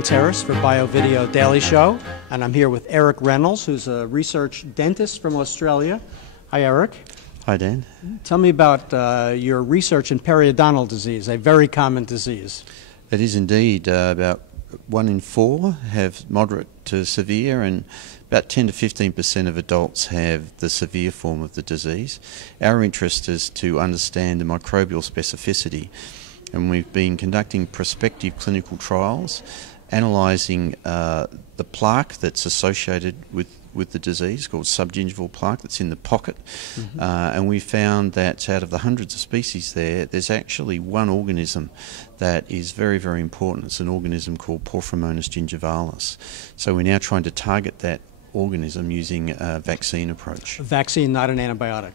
Dan Terrace for Bio-Video Daily Show, and I'm here with Eric Reynolds, who's a research dentist from Australia. Hi, Eric. Hi, Dan. Tell me about your research in periodontal disease, a very common disease. It is indeed. About 1 in 4 have moderate to severe, and about 10 to 15% of adults have the severe form of the disease. Our interest is to understand the microbial specificity, and we've been conducting prospective clinical trials analysing the plaque that's associated with the disease, called subgingival plaque, that's in the pocket. And we found that out of the hundreds of species there's actually one organism that is very, very important. It's an organism called Porphyromonas gingivalis. So we're now trying to target that organism using a vaccine approach. A vaccine, not an antibiotic.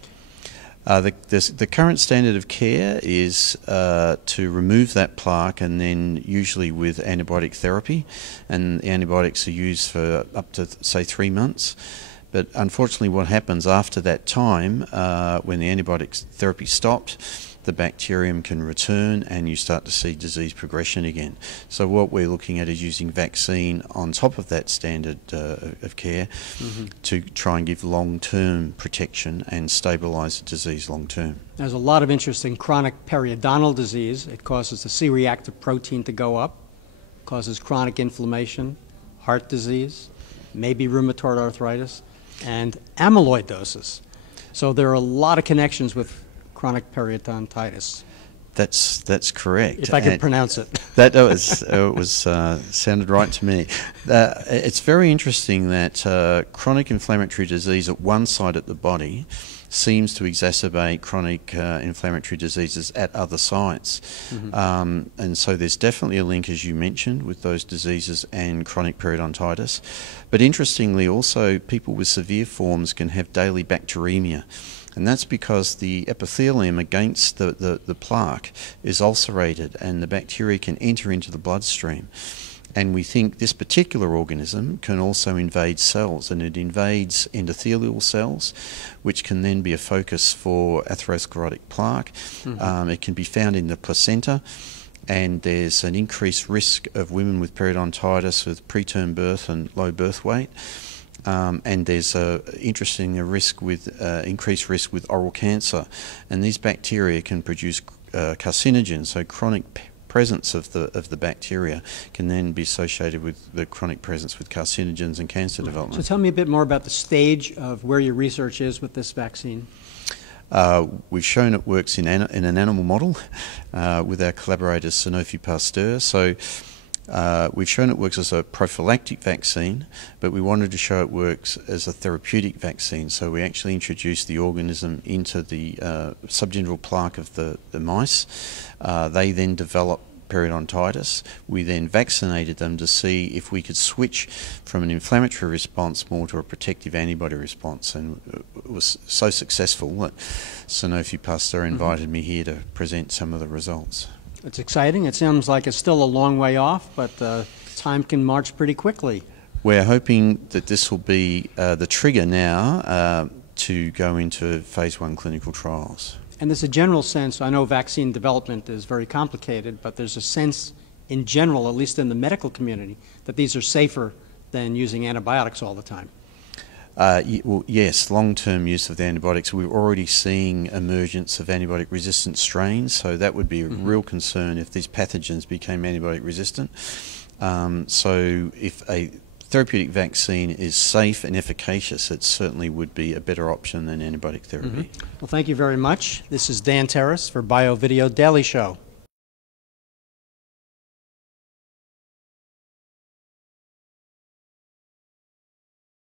The current standard of care is to remove that plaque, and then usually with antibiotic therapy, and the antibiotics are used for up to, say, 3 months. But unfortunately what happens after that time, when the antibiotic therapy stopped, the bacterium can return and you start to see disease progression again. So what we're looking at is using vaccine on top of that standard of care to try and give long-term protection and stabilise the disease long-term. There's a lot of interest in chronic periodontal disease. It causes the C-reactive protein to go up, causes chronic inflammation, heart disease, maybe rheumatoid arthritis, and amyloidosis. So there are a lot of connections with chronic periodontitis. That's correct. If I could pronounce it. That sounded right to me. It's very interesting that chronic inflammatory disease at one side of the body seems to exacerbate chronic inflammatory diseases at other sites. And so there's definitely a link, as you mentioned, with those diseases and chronic periodontitis. But interestingly also, people with severe forms can have daily bacteremia. And that's because the epithelium against the plaque is ulcerated and the bacteria can enter into the bloodstream. And we think this particular organism can also invade cells, and it invades endothelial cells, which can then be a focus for atherosclerotic plaque. It can be found in the placenta, and there's an increased risk of women with periodontitis with preterm birth and low birth weight. And there's interesting increased risk with oral cancer, and these bacteria can produce carcinogens. So chronic presence of the bacteria can then be associated with the chronic presence with carcinogens and cancer development. So tell me a bit more about the stage of where your research is with this vaccine. We've shown it works in an animal model with our collaborators Sanofi Pasteur. So we've shown it works as a prophylactic vaccine, but we wanted to show it works as a therapeutic vaccine. So we actually introduced the organism into the subgingival plaque of the mice. They then developed periodontitis. We then vaccinated them to see if we could switch from an inflammatory response more to a protective antibody response, and it was so successful that Sanofi Pasteur invited me here to present some of the results. It's exciting. It sounds like it's still a long way off, but time can march pretty quickly. We're hoping that this will be the trigger now to go into phase 1 clinical trials. And there's a general sense, I know vaccine development is very complicated, but there's a sense in general, at least in the medical community, that these are safer than using antibiotics all the time. Well, yes, long-term use of the antibiotics. We're already seeing emergence of antibiotic-resistant strains, so that would be a real concern if these pathogens became antibiotic-resistant. So if a therapeutic vaccine is safe and efficacious, it certainly would be a better option than antibiotic therapy. Well, thank you very much. This is Dan Terrace for Bio-Video Daily Show.